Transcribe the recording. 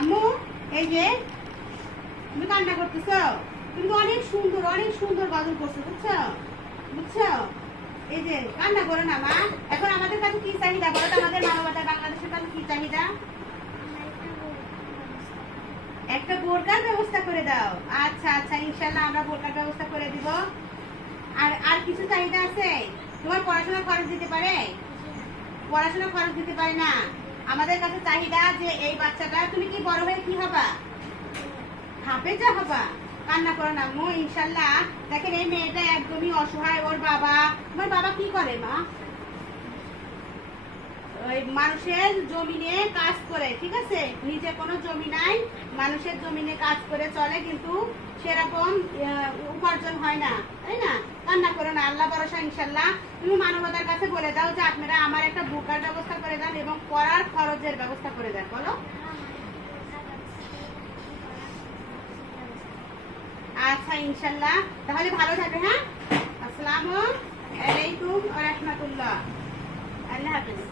আম্মু এই যে তুমি কান্না করতেছো, তুমি তো অনেক সুন্দর গজল করছো, বুঝছো বুঝছো? এই যে কান্না করো না মা। এখন আমাদের কাছে কি চাহিদা বলো তো, আমাদের মানবতা বাংলাদেশের কাছে কি চাহিদা? একটা বোরকার ব্যবস্থা করে দাও। আচ্ছা আচ্ছা, ইনশাআল্লাহ আমরা বোরকার ব্যবস্থা করে দিব। আর আর কিছু চাহিদা আছে? তোমার পড়াশোনা খরচ দিতে পারে? পড়াশোনা খরচ দিতে পারে না। আমাদের কাছে চাহিদা যে এই বাচ্চাটা, তুমি কি বড় হয়ে কি হবা? হাফেজা হবা। কান্না করো না আম্মু, ইনশাআল্লাহ। দেখেন এই মেয়েটা একদমই অসহায়। ওর বাবা, তোমার বাবা কি করে মা? ওই মানুষের জমিনে কাজ করে, ঠিক আছে? নিজে কোনো জমি নাই, মানুষের জমিনে কাজ করে চলে, কিন্তু সেরকম উপার্জন হয় না, তাই না? কান্না করো না, আল্লাহ ভরসা ইনশাআল্লাহ। তুমি মানবতার কাছে বলে দাও যে আপনারা আমার একটা বুকার ব্যবস্থা করে দেন এবং পড়ার খরচের ব্যবস্থা করে দেন। বলো। আচ্ছা ইনশাআল্লাহ, তাহলে ভালো থাকবে। হ্যাঁ, আসসালামু আলাইকুম ওয়া রাহমাতুল্লাহ। আল্লাহ হাফেজ।